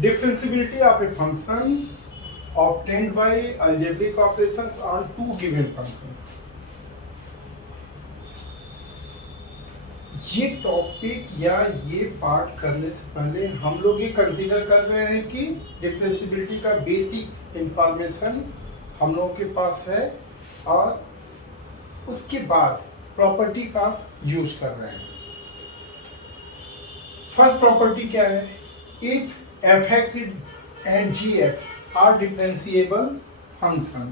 Differentiability of a function obtained by algebraic operations on two given functions. ये topic या ये part करने से पहले हम लोग ये कंसीडर कर रहे हैं कि डिफरेंशिएबिलिटी का बेसिक इंफॉर्मेशन हम लोगों के पास है और उसके बाद प्रॉपर्टी का यूज कर रहे हैं। फर्स्ट प्रॉपर्टी क्या है? If f(x) and gx are differentiable function.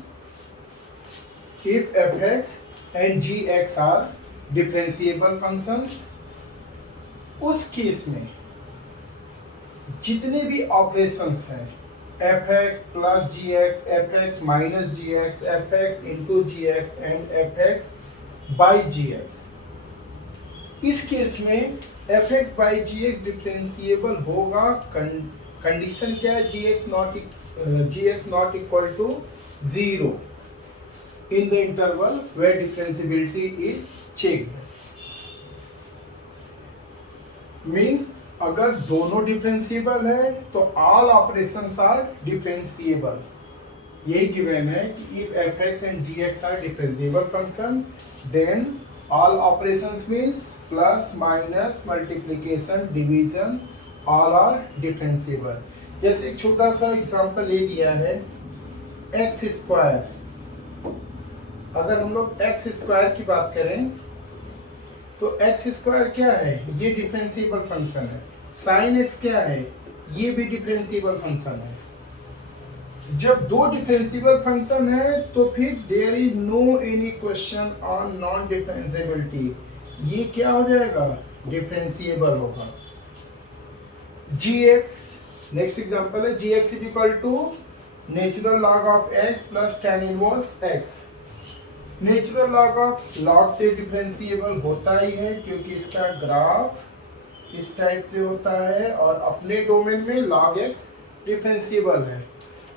If f(x) and gx are differentiable functions, उस केस में जितने भी ऑपरेशंस हैं f(x) plus gx, f(x) minus gx, f(x) into gx and f(x) by gx, इस case में f(x) by gx differentiable होगा। Condition क्या है? gx not equal to 0 in the interval where differentiability is checked. Means अगर दोनों differentiable है तो all operations are differentiable. यही गिवन है कि if f(x) and gx are differentiable function then all operations means plus minus multiplication division all are differentiable। जैसे एक छोटा सा एग्जांपल ले लिया है x स्क्वायर। अगर हम लोग x स्क्वायर की बात करें तो x स्क्वायर क्या है? ये डिफरेंशिएबल फंक्शन है। sin x क्या है? ये भी डिफरेंशिएबल फंक्शन है। जब दो डिफरेंशिएबल फंक्शन है तो फिर there is no any question on non differentiability. ये क्या हो जाएगा? डिफरेंशिएबल होगा। gx नेक्स्ट एग्जांपल है gx is equal to natural log of x plus tan inverse x। Natural log of log से डिफरेंशिएबल होता ही है क्योंकि इसका ग्राफ इस टाइप से होता है और अपने डोमेन में log x डिफरेंशिएबल है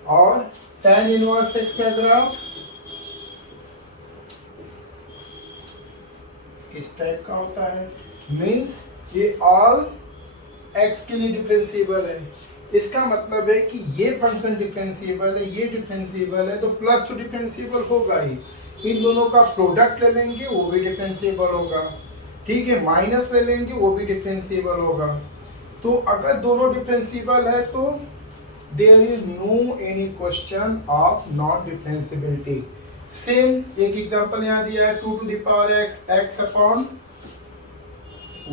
और tan इनवर्स x का ग्राफ इस टाइप का होता है। मीन्स ये ऑल x के लिए डिफरेंशिएबल है। इसका मतलब है कि ये फंक्शन डिफरेंशिएबल है, ये डिफरेंशिएबल है तो प्लस तो डिफरेंशिएबल होगा ही। इन दोनों का प्रोडक्ट ले लेंगे वो भी डिफरेंशिएबल होगा। ठीक है, माइनस ले लेंगे वो भी डिफरेंशिएबल होगा। तो अगर दोनों डिफरेंशिएबल है तो there is no any question of non-differentiability। Same एक एग्जांपल यहाँ दिया है 2 to the power x x upon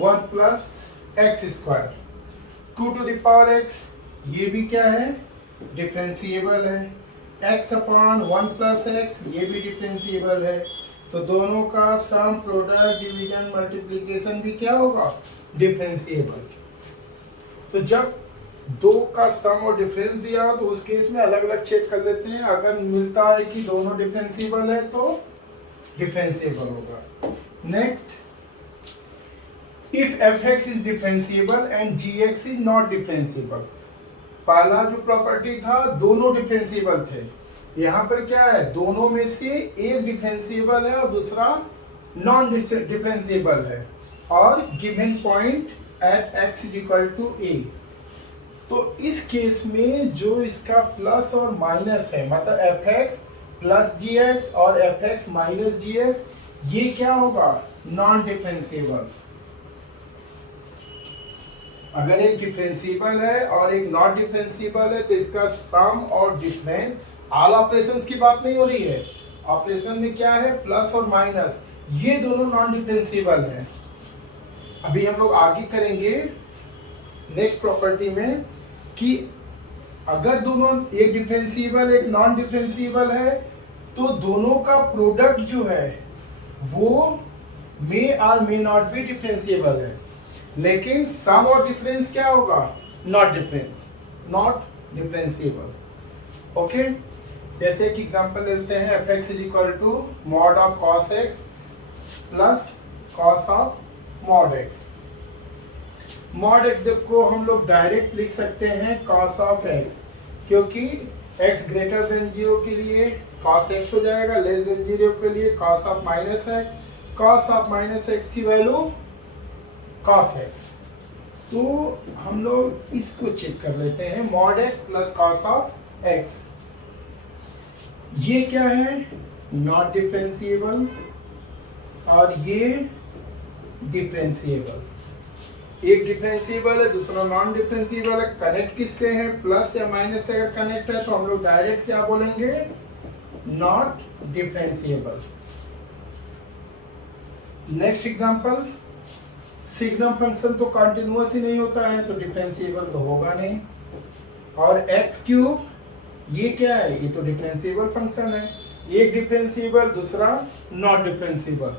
1 plus x square। 2 to the power x ये भी क्या है? डिफरेंशिएबल है। x upon 1 plus x ये भी डिफरेंशिएबल है। तो दोनों का सम प्रोडक्ट डिवीजन मल्टीप्लिकेशन भी क्या होगा? डिफरेंशिएबल। तो जब दो का सम और डिफरेंस दिया हो तो उस केस में अलग अलग चेक कर लेते हैं। अगर मिलता है कि दोनों डिफरेंशिएबल है तो डिफरेंशिएबल होगा। Next, if f(x) is differentiable and gx is not differentiable. पहला जो प्रॉपर्टी था दोनों डिफरेंशिएबल थे। यहाँ पर क्या है? दोनों में से एक डिफरेंशिएबल है और दूसरा नॉन डिफरेंशिएबल है और given point at x is equal to a। तो इस केस में जो इसका प्लस और माइनस है मतलब f(x) प्लस gx और f(x) माइनस gx ये क्या होगा? Non differentiable. अगर एक डिफरेंशिएबल है और एक नॉन डिफरेंशिएबल है तो इसका सम और डिफरेंस, ऑल ऑपरेशंस की बात नहीं हो रही है। ऑपरेशन में क्या है? प्लस और माइनस, ये दोनों नॉन डिफरेंशिएबल है। अभी हम लोग आगे करेंगे नेक्स्ट प्रॉपर्टी में कि अगर दोनों एक डिफरेंशिएबल एक नॉन डिफरेंशिएबल है तो दोनों का प्रोडक्ट जो है वो मे और मे नॉट बी डिफरेंशिएबल है, लेकिन सम और डिफरेंस क्या होगा? Not differentiable. ओके, जैसे एक एग्जांपल लेते हैं f(x) is equal to mod of cos x plus cos of mod x। Mod x को हम लोग डायरेक्ट लिख सकते हैं cos ऑफ x, क्योंकि x ग्रेटर देन 0 के लिए cos x हो जाएगा, लेस देन 0 के लिए cos of minus x। cos of minus x की वैल्यू cos x। तो हम लोग इसको चेक कर लेते हैं, mod x plus cos of x. ये क्या है, नॉट डिफरेंशिएबल, और ये डिफरेंशिएबल। एक डिफरेंशिएबल है, दूसरा नॉन डिफरेंशिएबल है। कनेक्ट किससे है, प्लस या माइनस से अगर कनेक्ट है तो हम लोग डायरेक्ट क्या बोलेंगे, not differentiable. Next example, signum function तो कंटिन्यूअस ही नहीं होता है, तो डिफरेंशिएबल तो होगा नहीं। और एक्स क्यूब, ये क्या है, ये तो डिफरेंशिएबल फंक्शन है। एक डिफरेंशिएबल, दूसरा नॉट डिफरेंशिएबल।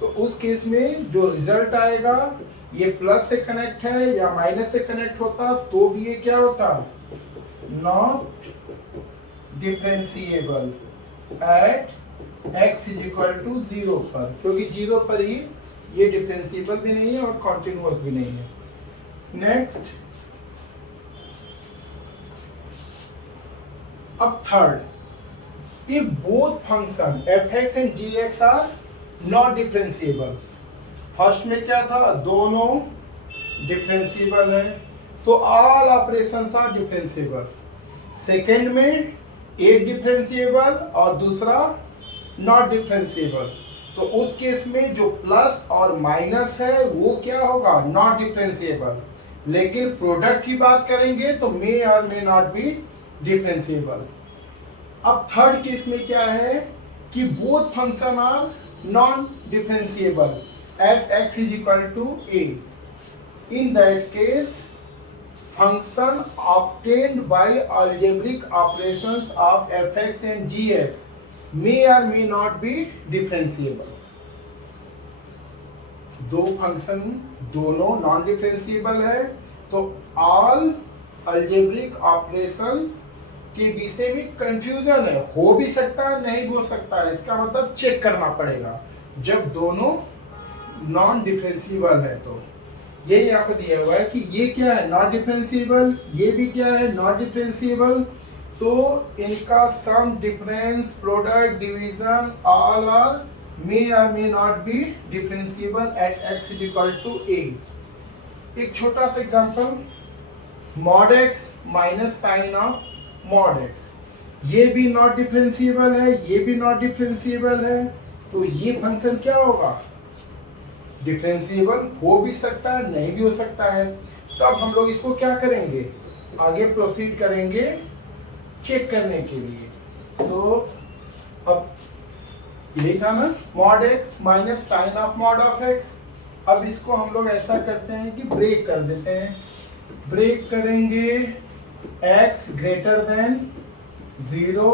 तो उस केस में जो रिजल्ट आएगा, ये प्लस से कनेक्ट है या माइनस से कनेक्ट होता तो भी ये क्या होता, not differentiable at x is equal to 0 पर, क्योंकि 0 पर ही ये डिफरेंशिएबल भी नहीं है और कॉन्टिन्यूअस भी नहीं है। नेक्स्ट, अब third, if both function f(x) and g(x) are not differentiable। First में क्या था, दोनों डिफरेंशिएबल है, तो all operations are differentiable. Second में एक डिफरेंशिएबल और दूसरा नॉट डिफरेंशिएबल, तो उस केस में जो प्लस और माइनस है वो क्या होगा, नॉट डिफरेंशिएबल। लेकिन प्रोडक्ट की बात करेंगे तो मे और मे नॉट बी डिफरेंशिएबल। अब थर्ड केस में क्या है कि both function are non differentiable at x is equal to A. In that case function obtained by algebraic operations of fx and gx may or may not be differentiable। दो function दोनों non differentiable है, तो all algebraic operations के विषय में confusion है, हो भी सकता है नहीं हो सकता है, इसका मतलब चेक करना पड़ेगा जब दोनों नॉन डिफरेंशिएबल है। तो ये यहाँ पे दिया हुआ है कि ये क्या है, नॉट डिफरेंशिएबल, ये भी क्या है, नॉट डिफरेंशिएबल। तो इनका sum, difference, product, division all are may और may not be differentiable at x is equal to a. एक छोटा सा example, mod x minus sine of mod x, ये भी नॉट डिफरेंशिएबल है, ये भी नॉट डिफरेंशिएबल है, तो ये फंक्शन क्या होगा, डिफरेंशिएबल हो भी सकता है नहीं भी हो सकता है। तो अब हम लोग इसको क्या करेंगे, आगे प्रोसीड करेंगे चेक करने के लिए। तो अब यही था ना, mod x minus sine of mod of X. अब इसको हम लोग ऐसा करते हैं कि ब्रेक कर देते हैं। ब्रेक करेंगे x greater than 0,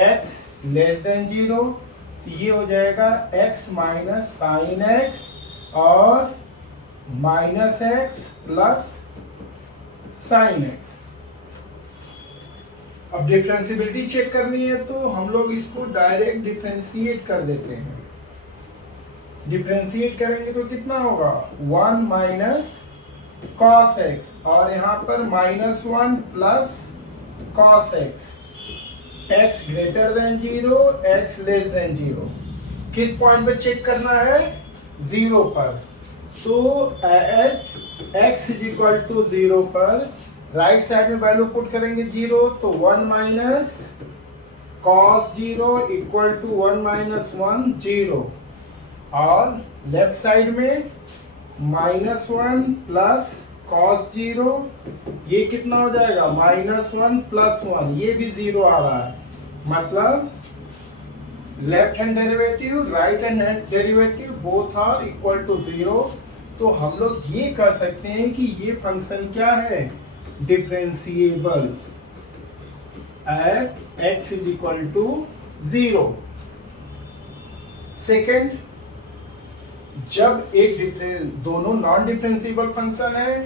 x less than 0, तो ये हो जाएगा x माइनस साइन एक्स और minus x plus sine x. अब डिफरेंशिएबिलिटी चेक करनी है तो हम लोग इसको डायरेक्ट डिफरेंशिएट कर देते हैं। डिफरेंशिएट करेंगे तो कितना होगा, 1 माइनस cos x, और यहाँ पर -1 plus cos x, x greater than 0, x less than 0। किस पॉइंट पे चेक करना है, 0 पर। तो at x is equal to 0 पर राइट साइड में वैल्यू पुट करेंगे 0, तो 1 minus cos 0 equal to 1 minus 1 0, और लेफ्ट साइड में -1 प्लस cos 0, ये कितना हो जाएगा, -1 प्लस 1, ये भी 0 आ रहा है, मतलब left hand derivative right hand derivative both are equal to 0। तो हम लोग ये कह सकते हैं कि ये फंक्शन क्या है, differentiable at x is equal to 0। Second, जब एक दोनों नॉन डिफरेंशिएबल फंक्शन है,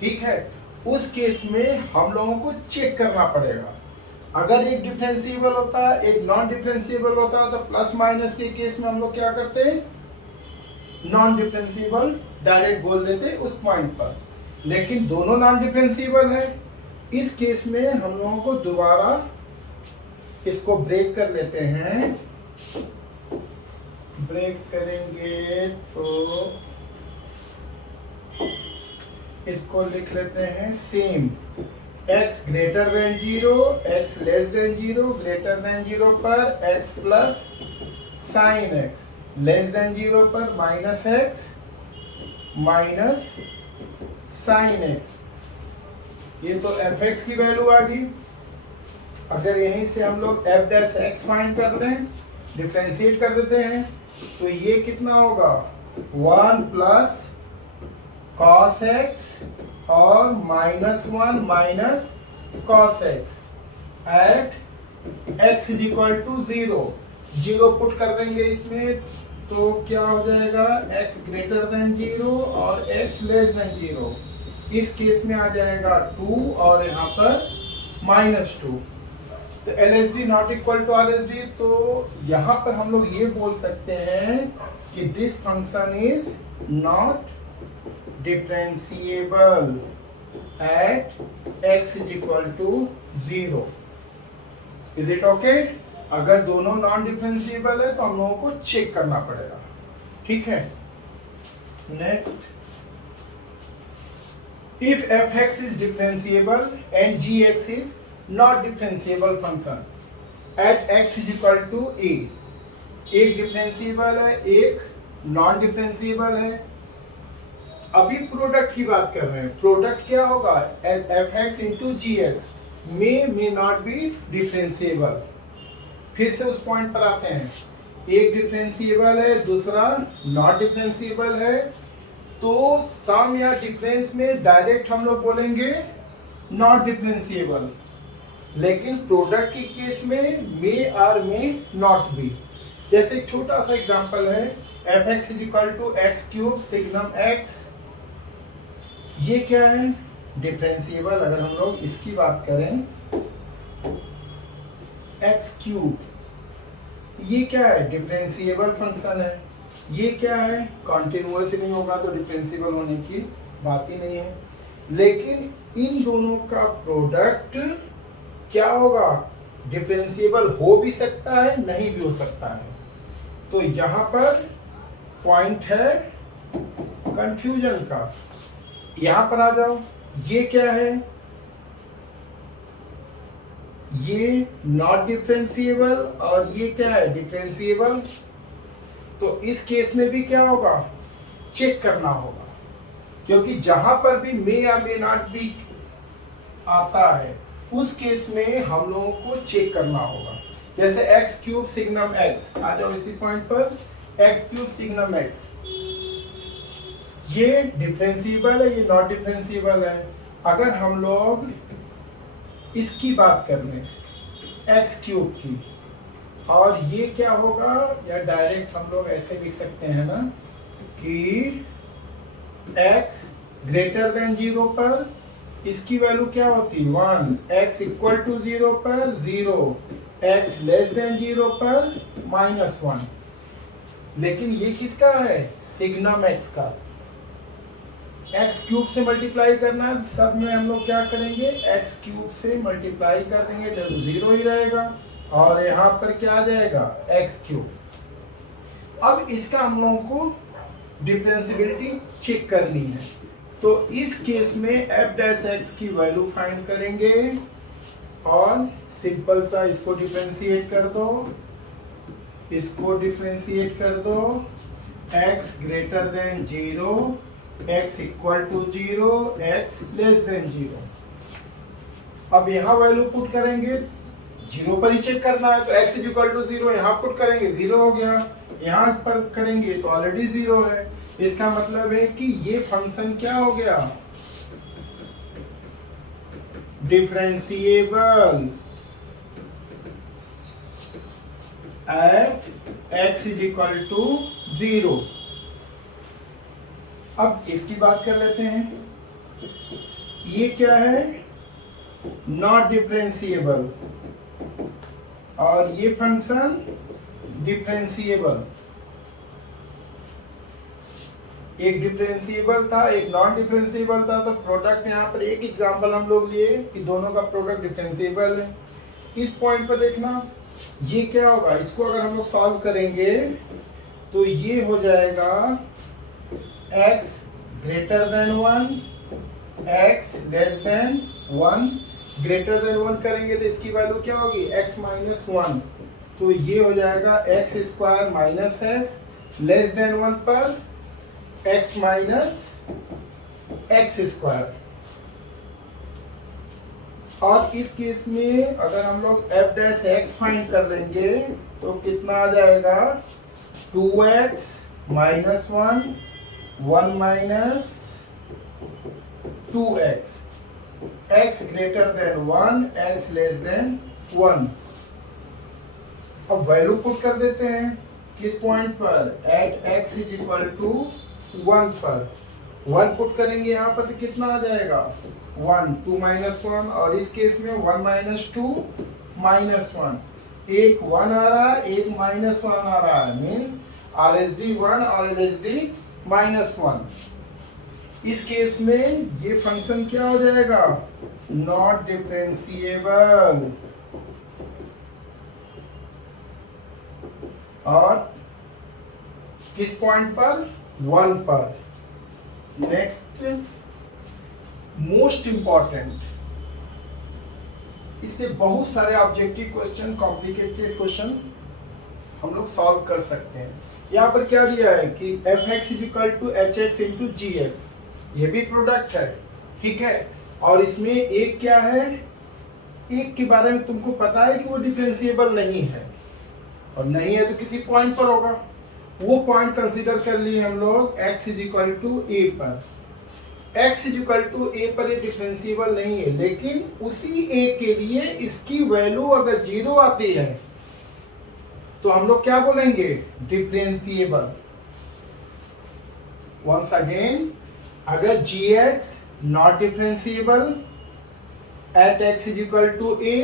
ठीक है, उस केस में हम लोगों को चेक करना पड़ेगा। अगर एक डिफरेंशिएबल होता है एक नॉन डिफरेंशिएबल होता है तो प्लस माइनस के केस में हम लोग क्या करते हैं, नॉन डिफरेंशिएबल डायरेक्ट बोल देते उस पॉइंट पर। लेकिन दोनों नॉन डिफरेंशिएबल है, इस केस में हम लोगों को दोबारा इसको ब्रेक कर लेते हैं। ब्रेक करेंगे तो इसको लिख लेते हैं same. x greater than 0, x less than 0, greater than 0 पर x plus sine x, less than 0 पर minus x minus sine x। ये तो fx की वैल्यू आ गई। अगर यहीं से हम लोग f डैश x फाइंड कर दें, डिफरेंशिएट कर देते हैं, तो ये कितना होगा 1 प्लस cos x और -1 minus cos x at x is equal to 0। 0 put कर देंगे इसमें तो क्या हो जाएगा x ग्रेटर देन 0 और x लेस देन 0। इस केस में आ जाएगा 2 और यहाँ पर -2। तो LHD not equal to RHD, तो यहाँ पर हम लोग ये बोल सकते हैं कि this function is not differentiable at x is equal to 0। Is it okay? अगर दोनों नॉन डिफरेंशिएबल है तो हम लोगों को चेक करना पड़ेगा। ठीक है, next, if fx is differentiable and gx is not differentiable function at x is equal to a, एक डिफरेंशिएबल है, एक नॉन डिफरेंशिएबल है। अभी प्रोडक्ट की बात कर रहे हैं। प्रोडक्ट क्या होगा fx into G X may not be differentiable. फिर से उस पॉइंट पर आते हैं, एक डिफरेंशिएबल है, दूसरा नॉट डिफरेंशिएबल है, तो सम या डिफरेंस में डायरेक्ट हम लोग बोलेंगे नॉट डिफरेंशिएबल, लेकिन प्रोडक्ट के केस में मे और मे नॉट बी। जैसे एक छोटा सा एग्जांपल है fx is equal to X cube signum x। ये क्या है डिफरेंशिएबल। अगर हम लोग इसकी बात करें एक्स क्यूब, ये क्या है डिफरेंशिएबल फंक्शन है। ये क्या है कॉन्टिन्यूअस नहीं होगा तो डिफरेंशिएबल होने की बात ही नहीं है। लेकिन इन दोनों का प्रोडक्ट क्या होगा डिफरेंशिएबल हो भी सकता है, नहीं भी हो सकता है। तो यहाँ पर पॉइंट है कंफ्यूजन का। यहाँ पर आ जाओ, ये क्या है, ये नॉट डिफरेंशिएबल और ये क्या है डिफरेंशिएबल। तो इस केस में भी क्या होगा चेक करना होगा, क्योंकि जहां पर भी मे या मे नॉट बी आता है उस केस में हम लोगों को चेक करना होगा। जैसे एक्स क्यूब सिग्नम एक्स, आ जाओ इसी पॉइंट पर, एक्स क्यूब सिग्नम एक्स, ये डिफरेंशिएबल है, ये नॉट डिफरेंशिएबल है। अगर हम लोग इसकी बात कर लें एक्स क्यूब की, और ये क्या होगा, या डायरेक्ट हम लोग ऐसे लिख सकते हैं ना कि x ग्रेटर देन 0 पर इसकी वैल्यू क्या होती है 1, x इक्वल टू 0 पर 0, x लेस देन 0 पर -1। लेकिन ये किसका है सिग्नम x का। x क्यूब से मल्टीप्लाई करना है, सब में हम लोग क्या करेंगे x क्यूब से मल्टीप्लाई कर देंगे तो 0 ही रहेगा, और यहाँ पर क्या आ जाएगा एक्स क्यूब। अब इसका हम लोगों को डिफरेंशिएबिलिटी चेक करनी है, तो इस केस में एफ डैश एक्स की वैल्यू फाइंड करेंगे और सिंपल सा इसको डिफरेंशिएट कर दो, इसको डिफरेंशिएट कर दो, x greater than 0, x equal to 0, x less than 0। अब यहाँ वैल्यू पुट करेंगे, 0 पर ही चेक करना है तो x इज इक्वल टू 0 यहाँ पुट करेंगे 0 हो गया, यहाँ पर करेंगे तो ऑलरेडी 0 है। इसका मतलब है कि ये फंक्शन क्या हो गया differentiable at x is equal to 0। अब इसकी बात कर लेते हैं, ये क्या है नॉट डिफरेंशिएबल और ये फंक्शन डिफरेंशिएबल। एक डिफरेंशिएबल था, एक नॉन डिफरेंशिएबल था, तो प्रोडक्ट यहाँ पर एक एग्जांपल हम लोग लिए कि दोनों का प्रोडक्ट डिफरेंशिएबल है। इस पॉइंट पर देखना ये क्या होगा, इसको अगर हम लोग सॉल्व करेंगे तो ये हो जाएगा x greater then 1 x less then 1, greater than 1 करेंगे तो इसकी वैल्यू क्या होगी x माइनस 1, तो ये हो जाएगा X square minus x less than 1 पर x माइनस एक्स स्क्वायर। और इस केस में अगर हम लोग f डैश x फाइंड कर लेंगे तो कितना आ जाएगा 2x minus 1, 1 minus 2x, x greater then 1, x less then 1। अब वैल्यू पुट कर देते हैं किस पॉइंट पर, at x is equal to 1 पर। 1 पुट करेंगे यहाँ पर तो कितना आ जाएगा 1, 2 माइनस 1, और इस केस में 1 माइनस 2 माइनस 1, एक 1 आ रहा है एक माइनस 1 आ रहा है, मीन्स RHD 1 और LHD माइनस 1। इस केस में ये फंक्शन क्या हो जाएगा, नॉट डिफरेंशिएबल, और किस पॉइंट पर 1 पर। नेक्स्ट मोस्ट इंपॉर्टेंट, इससे बहुत सारे ऑब्जेक्टिव क्वेश्चन, कॉम्प्लिकेटेड क्वेश्चन हम लोग सॉल्व कर सकते हैं। यहाँ पर क्या दिया है कि F X is equal to H X into G X, ये भी प्रोडक्ट है, ठीक है। और इसमें एक क्या है, एक के बारे में तुमको पता है कि वो डिफरेंशिएबल नहीं है, और नहीं है तो किसी पॉइंट पर होगा, वो पॉइंट कंसीडर कर लिए हम लोग x इज इक्वल टू ए पर। x इज इक्वल टू ए पर ये डिफरेंशिएबल नहीं है, लेकिन उसी a के लिए इसकी वैल्यू अगर 0 आती है तो हम लोग क्या बोलेंगे, डिफरेंशिएबल। वंस अगेन, अगर gx not differentiable at x is equal to a,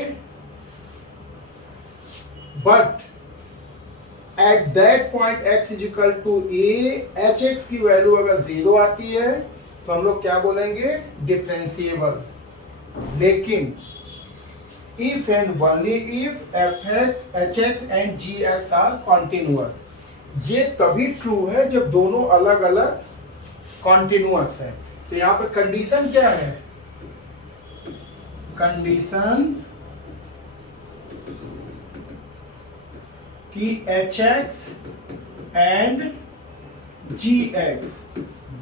but at that point x is equal to a, hx की वैल्यू अगर 0 आती है तो हम लोग क्या बोलेंगे, डिफरेंशिएबल। लेकिन if and only if fx, hx and gx are continuous, ये तभी ट्रू है जब दोनों अलग अलग कॉन्टिन्यूअस है। तो यहाँ पर कंडीशन क्या है, कंडीशन कि hx and gx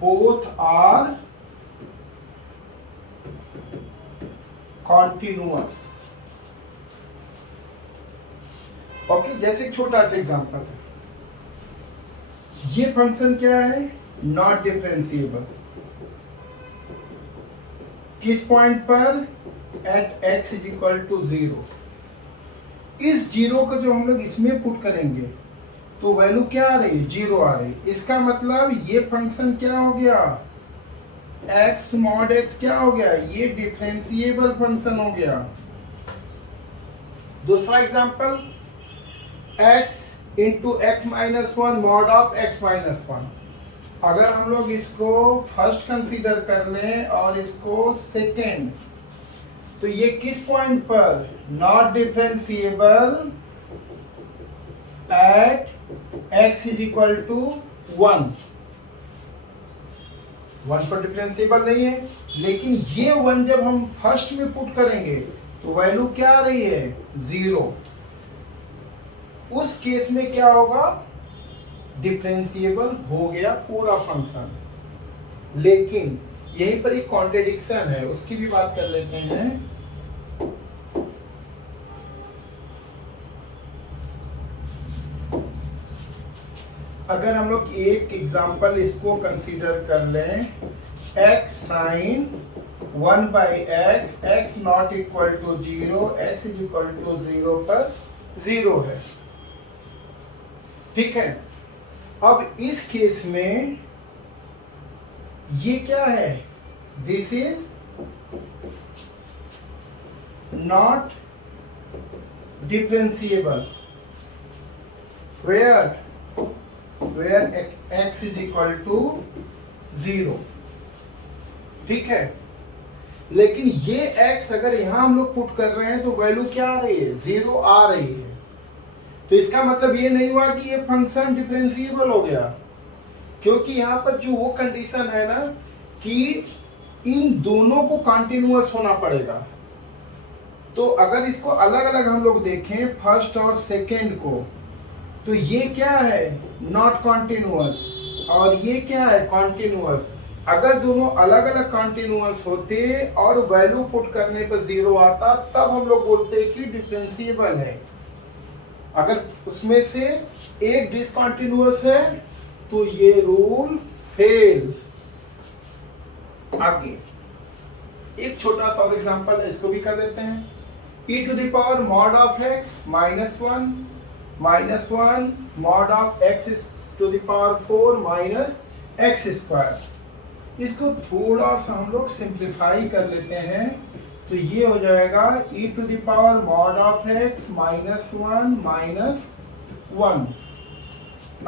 both are continuous। Okay, जैसे एक छोटा सा एग्जांपल है, ये फंक्शन क्या है, नॉट डिफरेंशिएबल, किस पॉइंट पर, at x is equal to 0। इस 0 को जो हम लोग इसमें पुट करेंगे तो वैल्यू क्या आ रही है, 0 आ रही है। इसका मतलब ये फंक्शन क्या हो गया, x मॉड x क्या हो गया, ये डिफरेंशिएबल फंक्शन हो गया। दूसरा example, x into x minus 1 mod of x minus 1। अगर हम लोग इसको फर्स्ट कंसीडर कर लें और इसको सेकेंड, तो ये किस पॉइंट पर, not differentiable at x is equal to 1। 1 पर डिफरेंशिएबल नहीं है, लेकिन ये 1 जब हम फर्स्ट में पुट करेंगे तो वैल्यू क्या आ रही है, 0। उस केस में क्या होगा, डिफरेंशिएबल हो गया पूरा फंक्शन। लेकिन यहीं पर एक कॉन्ट्रडिक्शन है, उसकी भी बात कर लेते हैं। अगर हम लोग एक एग्जांपल इसको कंसीडर कर लें, x sine 1 by X, X not equal to 0, x is equal to 0 पर 0 है, ठीक है। अब इस केस में ये क्या है, this is not differentiable, where x is equal to 0, ठीक है। लेकिन ये x अगर यहां हम लोग पुट कर रहे हैं तो वैल्यू क्या आ रही है, 0 आ रही है। तो इसका मतलब ये नहीं हुआ कि ये फंक्शन डिफरेंशिएबल हो गया, क्योंकि यहाँ पर जो वो कंडीशन है ना कि इन दोनों को कंटिन्यूअस होना पड़ेगा। तो अगर इसको अलग अलग हम लोग देखें फर्स्ट और सेकेंड को, तो ये क्या है, नॉट कॉन्टिन्यूअस, और ये क्या है, कॉन्टिन्यूअस। अगर दोनों अलग अलग कॉन्टिन्यूअस होते और वैल्यू पुट करने पर जीरो आता, तब हम लोग बोलते कि डिफरेंशिएबल है। अगर उसमें से एक डिसकंटिन्यूअस है तो ये रूल फेल। आगे एक छोटा सा और एग्जांपल इसको भी कर देते हैं। e to the power mod of x minus one mod of x to the power 4 minus X square. इसको थोड़ा सा हम लोग सिंप्लीफाई कर लेते हैं, तो ये हो जाएगा e to the power mod of x minus one.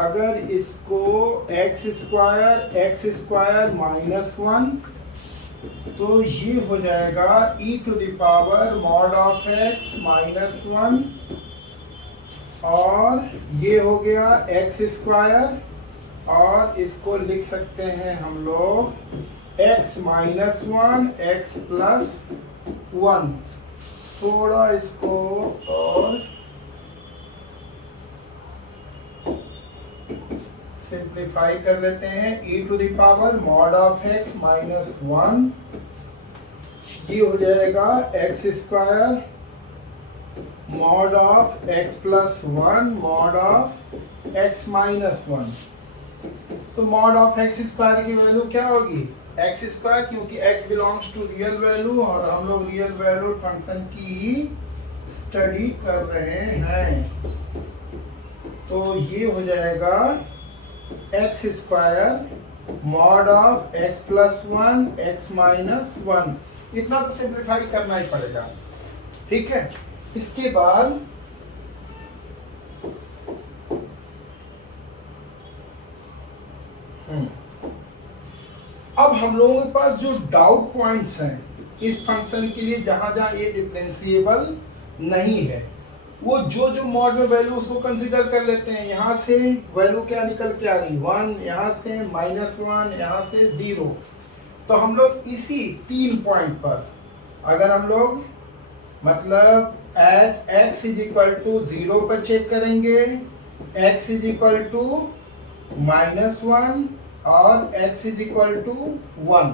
अगर इसको एक्स स्क्वायर माइनस वन, तो ये हो जाएगा e to the power mod of x minus one, और ये हो गया एक्स स्क्वायर, और इसको लिख सकते हैं हम लोग x minus one X plus one. थोड़ा इसको और सिंप्लीफाई कर लेते हैं। e to the power mod of x minus one, ये हो जाएगा X square mod of x plus one mod of x minus one. तो मॉड ऑफ x स्क्वायर की वैल्यू क्या होगी, x स्क्वायर, क्योंकि x belongs to real value और हम लोग रियल वैल्यू फंक्शन की ही स्टडी कर रहे हैं। तो ये हो जाएगा X square mod of x plus one x minus one. इतना तो सिंप्लीफाई करना ही पड़ेगा, ठीक है। इसके बाद अब हम लोगों के पास जो डाउट पॉइंट्स हैं इस फंक्शन के लिए, जहां जहां ये डिफरेंशिएबल नहीं है, वो जो मॉड में वैल्यू उसको कंसीडर कर लेते हैं। यहाँ से वैल्यू क्या निकल के आ रही, वन, यहाँ से माइनस वन, यहाँ से जीरो। तो हम लोग इसी 3 पॉइंट पर अगर हम लोग मतलब at x is equal to 0 पर चेक करेंगे, x is equal to minus one और x इज इक्वल टू 1।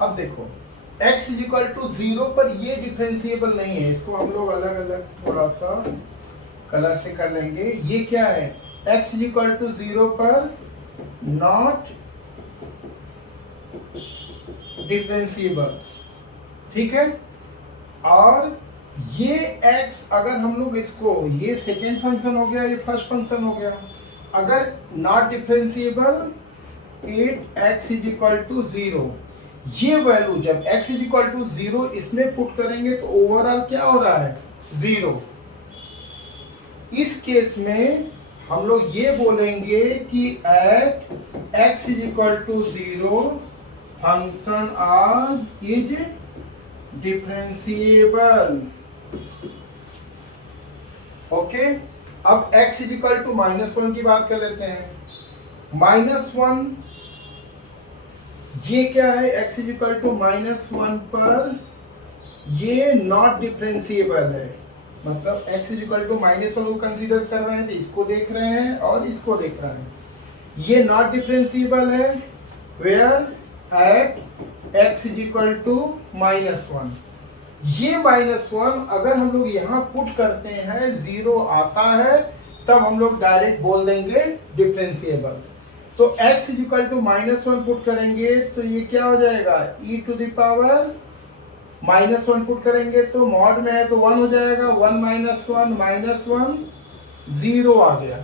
अब देखो x इज इक्वल टू 0 पर ये डिफरेंशिएबल नहीं है, इसको हम लोग अलग अलग थोड़ा सा कलर से कर लेंगे। ये क्या है, x इज इक्वल टू 0 पर नॉट डिफरेंशिएबल, ठीक है। और ये x अगर हम लोग इसको, ये सेकेंड फंक्शन हो गया, ये फर्स्ट फंक्शन हो गया, अगर not differentiable 8x is equal to 0, ये वैल्यू जब x इज इक्वल टू 0 इसमें पुट करेंगे तो ओवरऑल क्या हो रहा है, 0। इस केस में हम लोग ये बोलेंगे कि at x is equal to 0 function R is differentiable. Okay, अब x is equal to minus one की बात कर लेते हैं। माइनस वन ये क्या है, x is equal to minus one पर ये नॉट डिफरेंशिएबल है, मतलब x is equal to minus one को कंसीडर कर रहे हैं, तो इसको देख रहे हैं और इसको देख रहे हैं। ये नॉट डिफरेंशिएबल है where at x is equal to minus one. ये माइनस वन अगर हम लोग यहाँ पुट करते हैं 0 आता है, तब हम लोग डायरेक्ट बोल देंगे डिफरेंशिएबल। तो x is equal to minus one put करेंगे तो ये क्या हो जाएगा, e to the power minus one put करेंगे तो मॉड में है तो 1 हो जाएगा, 1 माइनस वन 0 आ गया।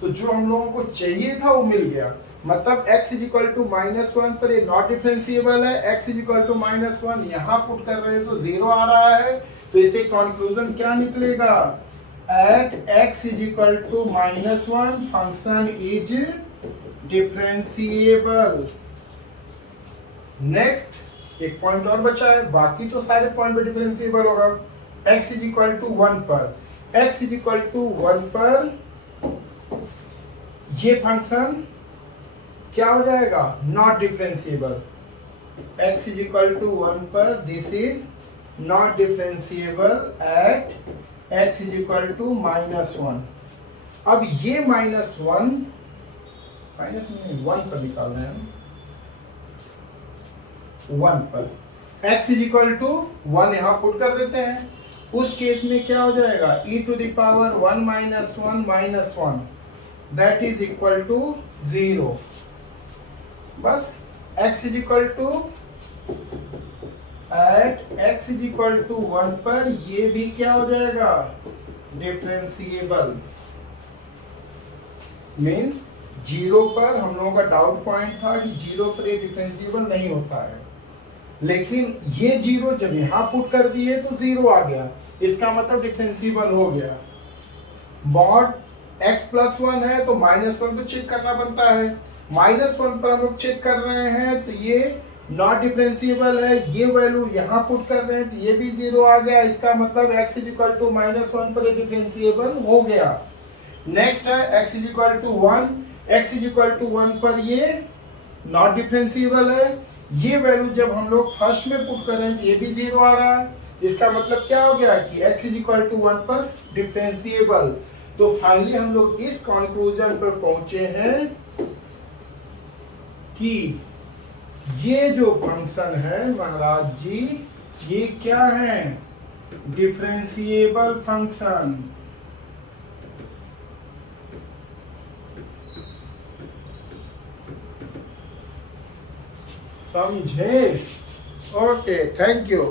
तो जो हम लोगों को चाहिए था वो मिल गया, मतलब x is equal to minus one पर ये नॉट डिफरेंशिएबल है, x is equal to minus one यहाँ पुट कर रहे हैं तो 0 आ रहा है। तो इसे कंक्लूजन क्या निकलेगा, at x is equal to minus one function is differentiable. Next एक पॉइंट और बचा है, बाकी तो सारे पॉइंट पे डिफरेंशिएबल होगा। x इज इक्वल टू 1 पर, x इज इक्वल टू 1 पर ये फंक्शन क्या हो जाएगा, not differentiable. x is equal to 1 पर this is not differentiable at x is equal to -1। अब ये -1 माइनस नहीं 1 पर निकाल रहे हैं, 1 पर x इज इक्वल टू 1 यहां पुट कर देते हैं। उस केस में क्या हो जाएगा, e to the power 1 - 1 that is equal to 0। बस x is equal to at x is equal to 1 पर ये भी क्या हो जाएगा, डिफरेंशिएबल। मीन्स 0 पर हम लोगों का डाउट पॉइंट था कि 0 पर ये डिफरेंशिएबल नहीं होता है, लेकिन ये 0 जब यहां पुट कर दिए तो 0 आ गया, इसका मतलब डिफरेंशिएबल हो गया। मॉड x प्लस 1 है तो -1 तो चेक करना बनता है, -1 पर हम लोग चेक कर रहे हैं तो ये नॉट डिफरेंशिएबल है, ये वैल्यू यहाँ पुट कर रहे हैं तो ये भी 0 आ गया, इसका मतलब x इज इक्वल टू -1 पर डिफरेंशिएबल हो गया। नेक्स्ट है x is equal to 1, x is equal to 1 पर ये नॉट डिफरेंशिएबल है, ये वैल्यू जब हम लोग फर्स्ट में पुट कर रहे हैं तो ये भी 0 आ रहा है, इसका मतलब क्या हो गया कि x इज इक्वल टू 1 पर डिफरेंशिएबल। तो फाइनली हम लोग इस कंक्लूजन पर पहुंचे हैं कि ये जो फंक्शन है महाराज जी, ये क्या है, डिफरेंशिएबल फंक्शन। समझे? Okay, thank you.